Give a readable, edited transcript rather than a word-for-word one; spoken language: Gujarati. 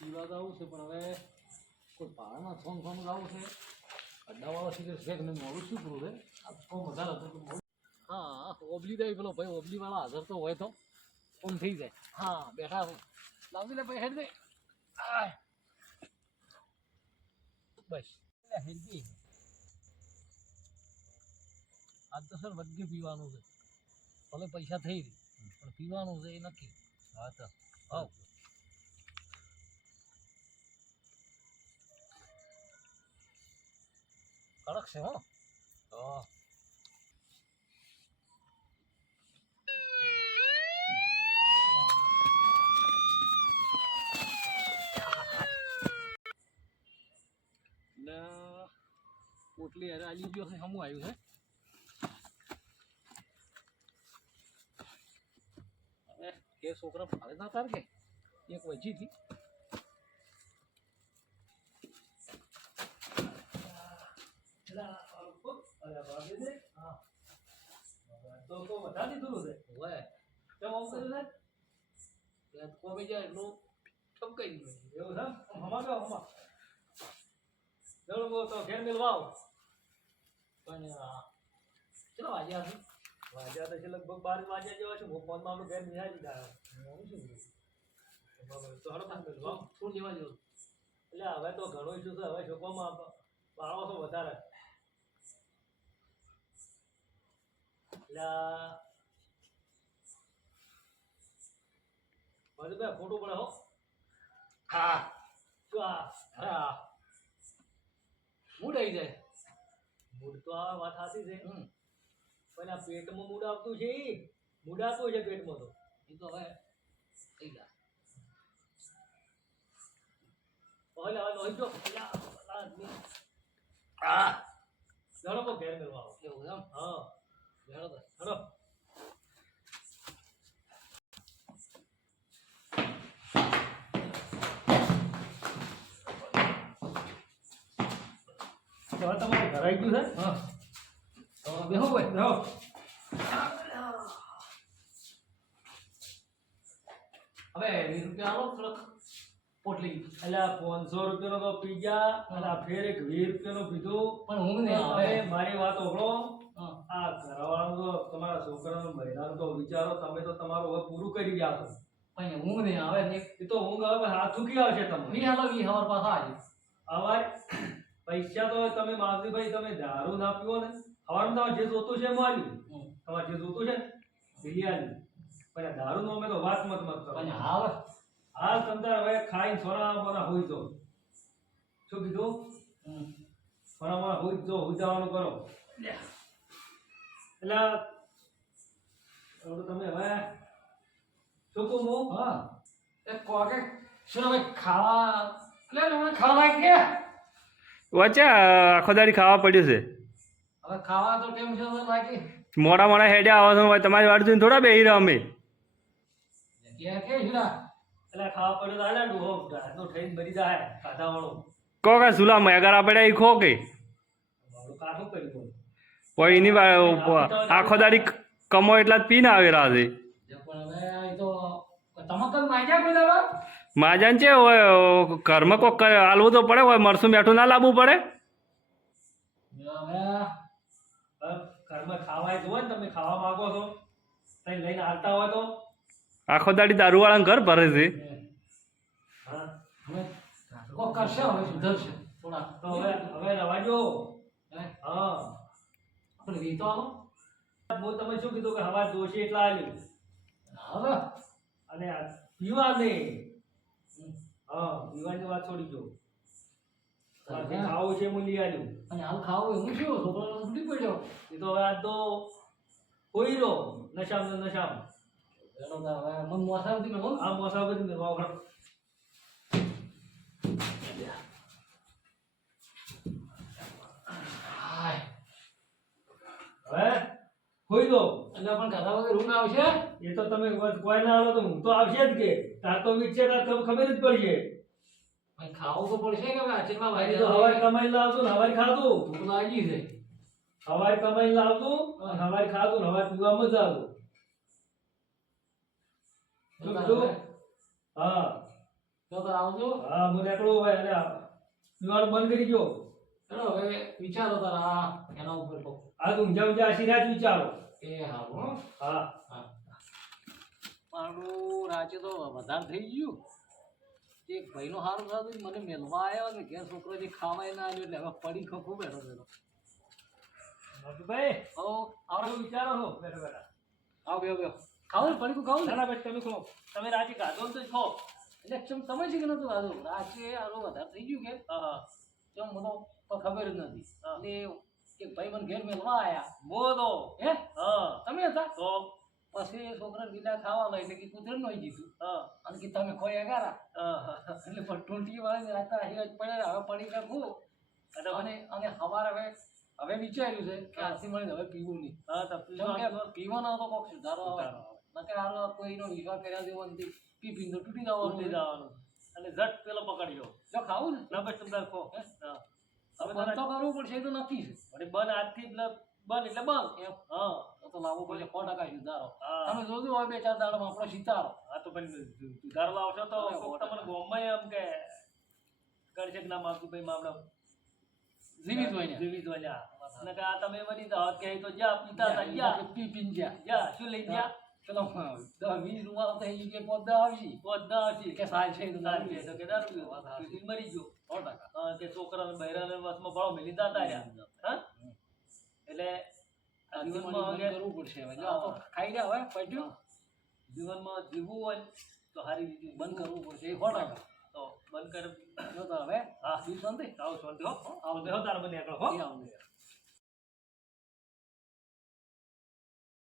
પીવા જવું છે પણ હવે કોઈ પાળાના ફોન જવું છે અડ્ડાવાળો છે કે મેં મોડું શું કરું છે આ ફોન વધારે હતો મોડું હા ઓબલી દે પેલો ભાઈ ઓબલીવાળા હાજર તો હોય તો ફોન થઈ જાય હા બેઠા લાવી લે ભાઈ હેડ દે બસ હેડજી આજ તો સર વધુ પીવાનું છે ભલે પૈસા થઈ રહી પણ પીવાનું છે એ નક્કી હા તો આવ કડક છે હો પોટલી અરે આલી ગયો છે હમું આવ્યું છે એ છોકરા ફાળે ના તાર કે એક વજી હતી તો વધારે દીધું છે કોમી જાય એટલું ચમકાઈ ગયું એવું છે હમા ચલો તો ઘેર મેળવા આવો પણ ચલો વાગ્યા છે વાગ્યા તો છે લગભગ 12 વાગ્યા જેવા છે હું ફોનમાં આપણું ઘેર નિહાળી દીધા તો હડો પાસ મેળવા થોડું જેવા જેવું એટલે હવે તો ઘણો ઇસ્યુ છે હવે છોકરામાં બાળો તો વધારે એટલે ફોટો પડે હો હા શું હા મૂડ આવી જાય મૂડ તો આ વાત સાચી છે પણ આ પેટમાં મૂડ આવતું છે મૂડ આવતું છે પેટમાં તો એ તો હવે થઈ જાય હવે લોહી તો હા ઘણો તો ઘેર મેળવા આવો એવું એમ હા ઘણો તો ઘણો હવે તમારું ઘર આવી ગયું છે હા તો બેહો ભાઈ બેહો હવે 20 રૂપિયા આવો થોડોક પોટલી એટલે 500 રૂપિયાનો તો પીઝા અને ફેર એક 20 રૂપિયાનો પીધો પણ હું નહીં આવે મારી વાત ઓળો આ ઘરવાળાનું તો તમારા છોકરાનું મહિનાનું તો વિચારો તમે તો તમારું હવે પૂરું કરી ગયા છો પણ ઊંઘ નહીં આવે ને એ તો ઊંઘ આવે હાથ થૂકી આવશે તમને નહીં હાલો ઈ હવાર પાછા આવી પૈસા તો તમે માવજીભાઈ તમે દારૂ ના પીવો ને હવાનું તમારે જે જોતું છે માર્યું તમારે જે જોતું છે બિલિયાની પણ દારૂ નો અમે તો વાત મત કરો અને હાલ તમતાર હવે ખાઈને સોના મોના હોઈ જો શું કીધું સોના મોના હોઈ જો ઉજાવાનું કરો એટલે તમે હવે શું કહું હું હા એક કોકે શું ભાઈ ખાવા એટલે મને ખાવા કે વચ્ચે આખો દાડી ખાવા પડ્યું છે હવે ખાવા તો કેમ છે લાગી મોડા મોડા હેડે આવો છો તમારી વાડ જોઈને થોડા બેહી રહ્યા અમે કે હીરા એટલે ખાવા પડ્યું તો આલે ડોહો રાતનો ટ્રેન ભરી જાય ખાધા વાળો કો કે સુલા મેગરા પડ્યા ઈ ખો કે કાઠું કર્યું કોઈ એની આખો દાડી કમો એટલા જ પીને આવે રહ્યા છે પણ હવે તો તમાકલ માજા કોઈ દાડો માજાન છે હોય ઘરમાં કોક હાલવું તો પડે હોય મરસું બેઠું ના લાવવું પડે ઘરમાં ખાવાય જોવે ને તમે ખાવા માંગો છો તઈ લઈને આવતા હોય તો આખો દાડી દારૂવાળાનું ઘર ભરે છે હા હવે કોક કરશે હવે સુધરશે થોડા તો હવે રવાજો હા આપણે વીતો આવો હું તમે શું કીધું કે હવા દોશી એટલા આવ્યું હવે અને પીવા નહીં હા પીવાની વાત છોડી દો ખાવું છે હું લઈ આવ્યું અને હાલ ખાવું હું શું છોકરાનો છૂટી પડ્યો એ તો હવે આજ તો કોઈ રહો નશામ નશામ હવે મન મોસાવતી મેં આ મોસાવતી મેં વાવ હવે કોઈ દો એટલે પણ ખાધા વગર ઊંઘ આવશે એ તો તમે કોઈ ના આવો તો ઊંઘ તો આવશે જ કે તાર તો વિચાર ખબર જ પડી ભાઈ ખાવું તો પડશે કે આચરમાં ભાઈ તો હવારે કમાઈ લાવતું ને હવારે ખાધું ભૂખ લાગી છે હવારે કમાઈ લાવતું અને હવારે ખાધું ને હવારે પીવા મજા આવતું હા તો આવજો. હા હું નીકળું હવે અને પીવાનું બંધ કરી ગયો ચલો હવે વિચારો તારા એના ઉપર તો. આ તો ઊંઝા ઊંઝા આશીર્વાદ વિચારો એ હારું હો. હા મારું રાજ્ય તો વધારે થઈ ગયું. એક ભાઈનો હારું થતું મને મેલવા આવ્યો ને ઘેર છોકરો જે ખાવાય ના આવ્યો એટલે હવે પડી ખપું બેઠો બેઠો. ભાઈ હો આવડો વિચારો છો બેઠા બેઠા આવ બેહો બેહો. ખાવું ને પડીકું ખાવું ને. ના ભાઈ તમે ખો તમે રાજી ખાધો ને તો ખો એટલે તમે છે કે નતું ખાધું રાજ્ય હારું વધારે થઈ ગયું કે હા કેમ મને તો ખબર જ નથી. એટલે એક ભાઈ મને ઘેર મેલવા આવ્યા. બોલો હે હા તમે હતા તો પછી એ છોકરાને લીધા ખાવા લઈ એટલે કે કૂતરે નો જીતું હા અને કે તમે ખોયા ગારા હા એટલે ટોટી વાળા રાતા અહીં પડ્યા હવે પડી નાખું અને અને સવારે હવે વિચાર્યું છે કે આજથી મળીને હવે પીવું નહીં. હા તો કેમ કે પીવાનો તો કોક સુધારો આવે નકર હારો કોઈનો વિશ્વાસ કર્યા જેવો નથી. પી પીને તો તૂટી જવાનું ઉઠી જવાનું અને ઝટ પેલો પકડ્યો જો ખાવું ને ના ભાઈ તમે ખો હા હવે બંધ તો કરવું પડશે એ તો નક્કી છે. અને બન આજથી એટલે બન એટલે બન એમ હા તો લાવવું પડશે 100% સુધારો. હા. તમે જોજો હવે 2-4 દાડામાં આપણો સિતારો. હા તો પણ સુધારો લાવશો તો કોક તમને ગોમમાં એમ કે ગણશેક નામ આવતું ભાઈ મામલા જીવિત હોય ને જીવિત હોય ને કે આ તમે બની તો કે તો જા પિતા હતા જા પી પીને જ્યાં જા શું લઈ જા ચલો 10-20 રૂપિયા તો એ કે પોતા આવી પોદા હતી કે સાલ છે તો સાલ છે તો કે દારૂ પીવો. પીને મરી ગયો 100%. હા તે છોકરાને બૈરાને વસમાં ભાળો મેલી દાતા રહ્યા હા એટલે આ જીવનમાં હવે કરવું પડશે હવે. જો આ તો ખાઈ ગયા હવે પટ્યું જીવનમાં જીવવું હોય તો સારી રીતે બંધ કરવું પડશે એ 100%. તો બંધ કર જો તો હવે હા બીજું શાંતિ આવો શાંતિ હો આવો દેહો તારા બને આગળ હો એ આવશે.